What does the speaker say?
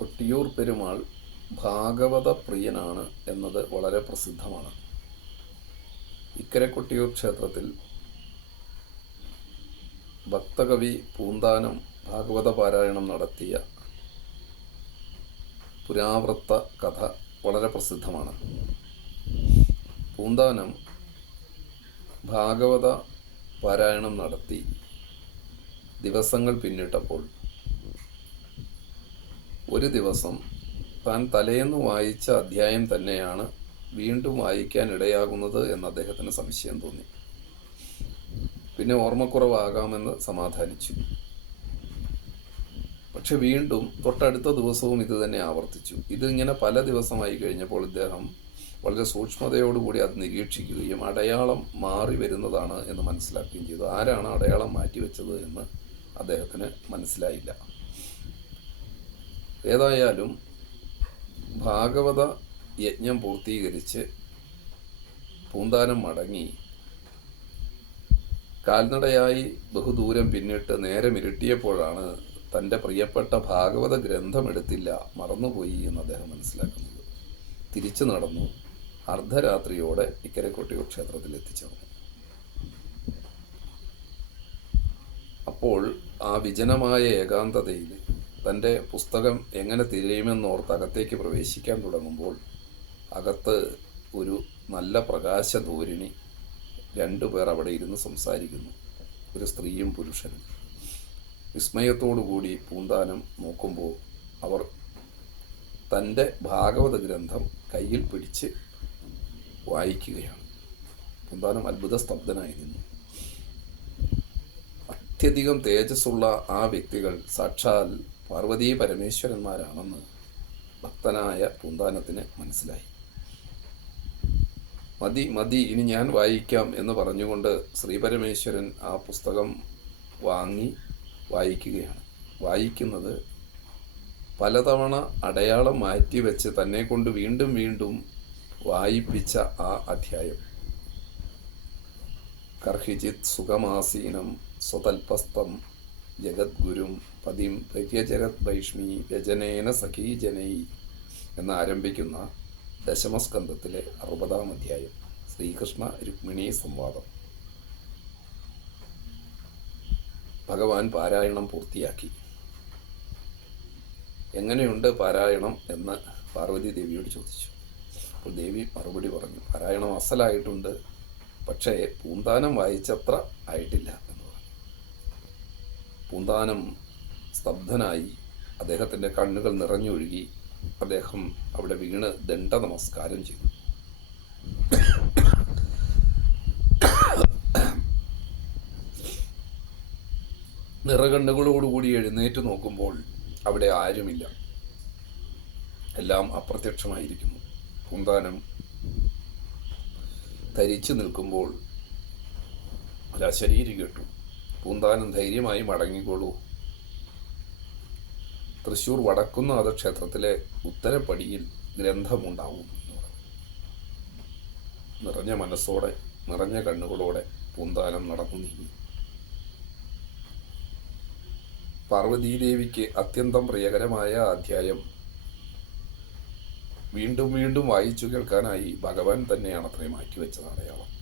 കൊട്ടിയൂർ പെരുമാൾ ഭാഗവത പ്രിയനാണ് എന്നത് വളരെ പ്രസിദ്ധമാണ്. ഇക്കരെ കൊട്ടിയൂർ ക്ഷേത്രത്തിൽ ഭക്തകവി പൂന്താനം ഭാഗവത പാരായണം നടത്തിയ പുരാവൃത്ത കഥ വളരെ പ്രസിദ്ധമാണ്. പൂന്താനം ഭാഗവത പാരായണം നടത്തി ദിവസങ്ങൾ പിന്നിട്ടപ്പോൾ ഒരു ദിവസം താൻ തലേന്ന് വായിച്ച അധ്യായം തന്നെയാണ് വീണ്ടും വായിക്കാൻ ഇടയാകുന്നത് എന്ന് അദ്ദേഹത്തിന് സംശയം തോന്നി. പിന്നെ ഓർമ്മക്കുറവാകാമെന്ന് സമാധാനിച്ചു. പക്ഷെ വീണ്ടും തൊട്ടടുത്ത ദിവസവും ഇത് തന്നെ ആവർത്തിച്ചു. ഇതിങ്ങനെ പല ദിവസമായി കഴിഞ്ഞപ്പോൾ ഇദ്ദേഹം വളരെ സൂക്ഷ്മതയോടുകൂടി അത് നിരീക്ഷിക്കുകയും അടയാളം മാറി വരുന്നതാണ് എന്ന് മനസ്സിലാക്കുകയും ചെയ്തു. ആരാണ് അടയാളം മാറ്റിവെച്ചത് എന്ന് അദ്ദേഹത്തിന് മനസ്സിലായില്ല. ഏതായാലും ഭാഗവത യജ്ഞം പൂർത്തീകരിച്ച് പൂന്താനം മടങ്ങി. കാൽനടയായി ബഹുദൂരം പിന്നിട്ട് നേരം ഇരുട്ടിയപ്പോഴാണ് തന്റെ പ്രിയപ്പെട്ട ഭാഗവത ഗ്രന്ഥം എടുത്തില്ല മറന്നുപോയി എന്ന് അദ്ദേഹം മനസ്സിലാക്കുന്നത്. തിരിച്ചു നടന്നു. അർദ്ധരാത്രിയോടെ ഇക്കരെ കൊട്ടിയൂർ ക്ഷേത്രത്തിൽ എത്തിച്ചേർന്നു അപ്പോൾ ആ വിജനമായ ഏകാന്തതയിൽ തന്റെ പുസ്തകം എങ്ങനെ തിരയുമെന്നോർത്ത് അകത്തേക്ക് പ്രവേശിക്കാൻ തുടങ്ങുമ്പോൾ അകത്ത് ഒരു നല്ല പ്രകാശധൂരിണി രണ്ടു പേർ അവിടെ ഇരുന്ന് സംസാരിക്കുന്നു. ഒരു സ്ത്രീയും പുരുഷനും. വിസ്മയത്തോടുകൂടി പൂന്താനം നോക്കുമ്പോൾ അവർ തന്റെ ഭാഗവത ഗ്രന്ഥം കയ്യിൽ പിടിച്ച് വായിക്കുകയാണ്. പൂന്താനം അത്ഭുത സ്തബ്ധനായി നിന്നു. അത്യധികം തേജസ്സുള്ള ആ വ്യക്തികൾ സാക്ഷാൽ പാർവതീ പരമേശ്വരന്മാരാണെന്ന് ഭക്തനായ പൂന്താനത്തിന് മനസ്സിലായി. മതി മതി ഇനി ഞാൻ വായിക്കാം എന്ന് പറഞ്ഞുകൊണ്ട് ശ്രീപരമേശ്വരൻ ആ പുസ്തകം വാങ്ങി വായിക്കുകയാണ്. വായിക്കുന്നത് പലതവണ അടയാളം മാറ്റിവെച്ച് തന്നെ കൊണ്ട് വീണ്ടും വീണ്ടും വായിപ്പിച്ച ആ അധ്യായം. കർഹിജിത് സുഖമാസീനം സ്വതൽപസ്തം ജഗദ്ഗുരും പതിം പ്രത്യചരത് ഭൈഷ്മി വ്യജനേന സഖീജനൈ എന്നാരംഭിക്കുന്ന ദശമസ്കന്ധത്തിലെ അറുപതാം അധ്യായം ശ്രീകൃഷ്ണ രുക്മിണി സംവാദം. ഭഗവാൻ പാരായണം പൂർത്തിയാക്കി. എങ്ങനെയുണ്ട് പാരായണം എന്ന് പാർവതി ദേവിയോട് ചോദിച്ചു. അപ്പോൾ ദേവി മറുപടി പറഞ്ഞു പാരായണം അസലായിട്ടുണ്ട് പക്ഷേ പൂന്താനം വായിച്ചത്ര ആയിട്ടില്ല എന്ന്. പൂന്താനം സ്തബ്ധനായി അദ്ദേഹത്തിന്റെ കണ്ണുകൾ നിറഞ്ഞൊഴുകി അദ്ദേഹം അവിടെ വീണ് ദണ്ഡ നമസ്കാരം ചെയ്തു. നിറകണ്ണുകളോടുകൂടി എഴുന്നേറ്റ് നോക്കുമ്പോൾ അവിടെ ആരുമില്ല. എല്ലാം അപ്രത്യക്ഷമായിരിക്കുന്നു. പൂന്താനം ധരിച്ചു നിൽക്കുമ്പോൾ ഒരു ശരീരം കേട്ടു. പൂന്താനം ധൈര്യമായി മടങ്ങിക്കോളൂ. തൃശൂർ വടക്കുന്നാഥ ക്ഷേത്രത്തിലെ ഉത്തരപ്പടിയിൽ ഗ്രന്ഥമുണ്ടാവും നിറഞ്ഞ മനസ്സോടെ നിറഞ്ഞ കണ്ണുകളോടെ പൂന്താനം നടന്നു നീങ്ങി. പാർവതീദേവിക്ക് അത്യന്തം പ്രിയകരമായ അധ്യായം. വീണ്ടും വീണ്ടും വായിച്ചു കേൾക്കാനായി ഭഗവാൻ തന്നെയാണ് അത്രയും മാറ്റിവെച്ചത് അടയാളം.